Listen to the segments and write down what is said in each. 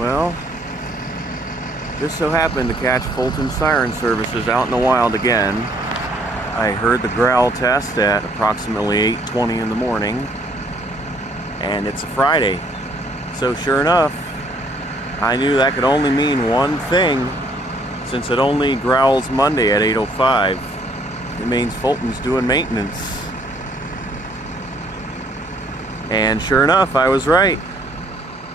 Well, just so happened to catch Fulton Siren Services out in the wild again. I heard the growl test at approximately 8:20 in the morning, and it's a Friday. So sure enough, I knew that could only mean one thing, since it only growls Monday at 8:05. It means Fulton's doing maintenance. And sure enough, I was right.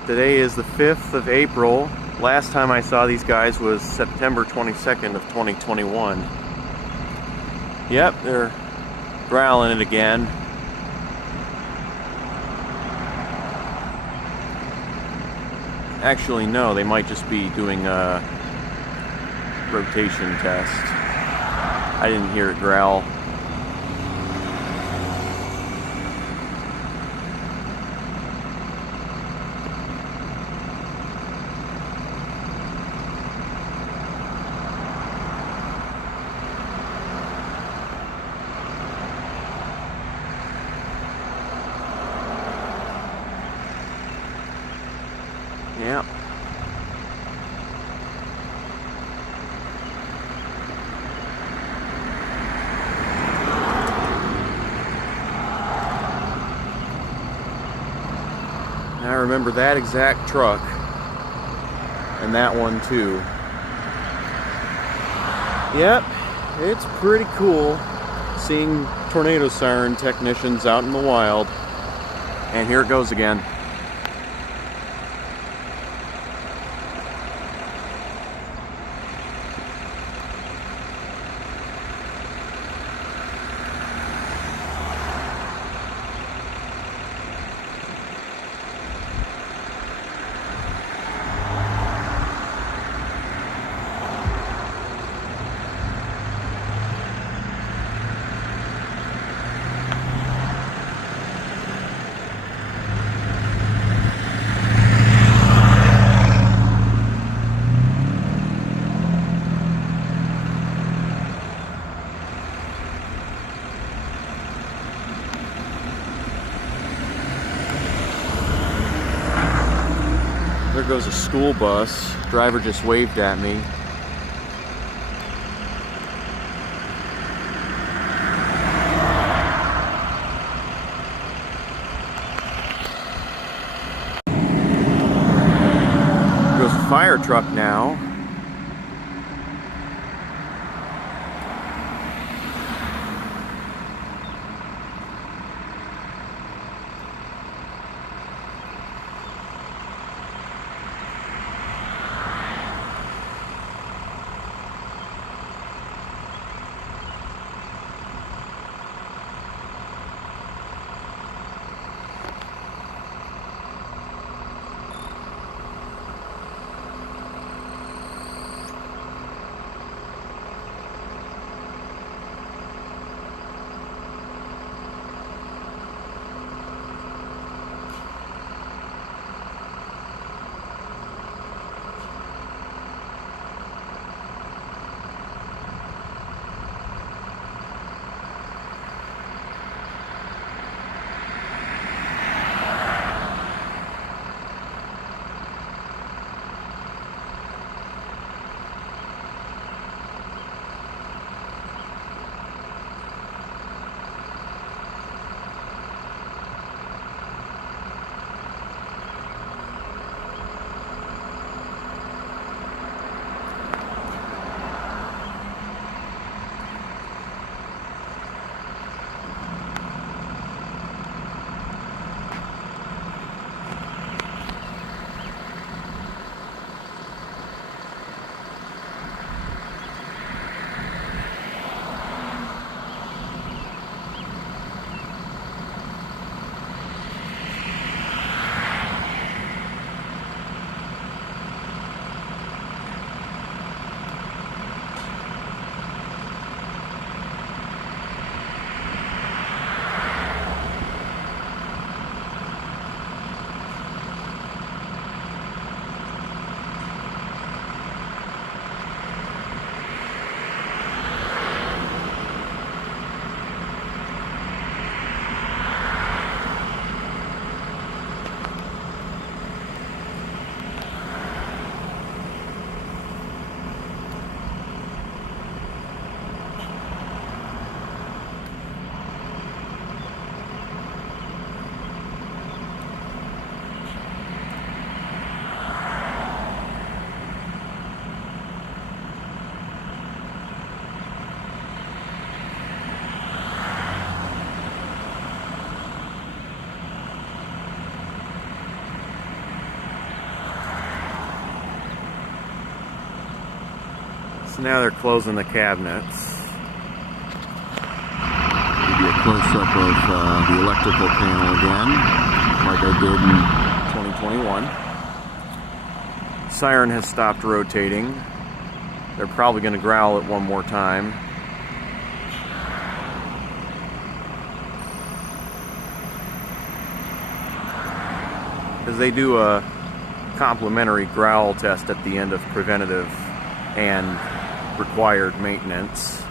Today is the 5th of April. Last time I saw these guys was September 22nd of 2021. Yep, they're growling it again. Actually, no, they might just be doing a rotation test. I didn't hear it growl. Yeah. I remember that exact truck, and that one too. Yep, it's pretty cool seeing tornado siren technicians out in the wild. And here it goes again. There goes a school bus. Driver just waved at me. There goes a fire truck now. So now they're closing the cabinets. Maybe a close-up of the electrical panel again, like I did in 2021. Siren has stopped rotating. They're probably going to growl it one more time. Because they do a complimentary growl test at the end of preventative and required maintenance.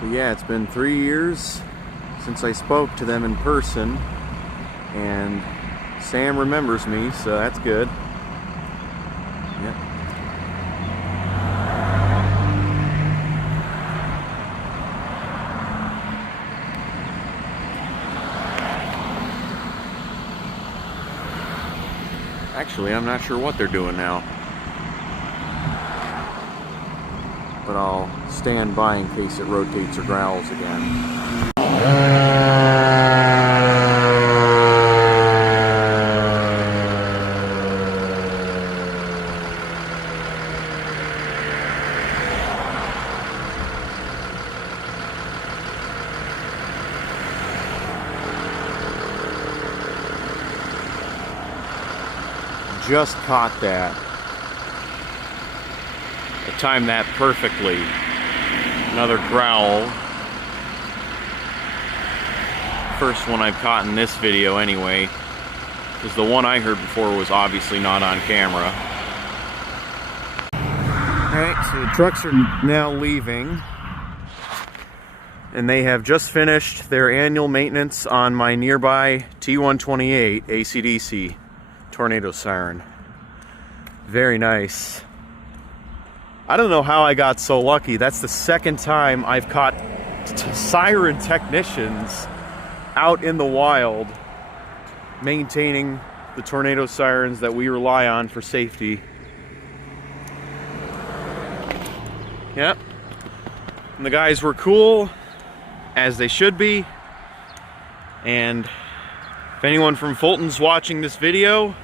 But yeah, it's been 3 years since I spoke to them in person, and Sam remembers me, so that's good. Yep. Actually, I'm not sure what they're doing now, but I'll stand by in case it rotates or growls again. Just caught that. I timed that perfectly. Another growl. First one I've caught in this video anyway, because the one I heard before was obviously not on camera. Alright, so the trucks are now leaving, and they have just finished their annual maintenance on my nearby T-128 AC/DC tornado siren. Very nice. I don't know how I got so lucky. That's the second time I've caught siren technicians out in the wild maintaining the tornado sirens that we rely on for safety. Yep. And the guys were cool, as they should be. And if anyone from Fulton's watching this video,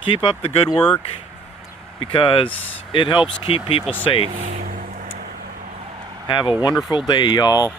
keep up the good work, because it helps keep people safe. Have a wonderful day, y'all.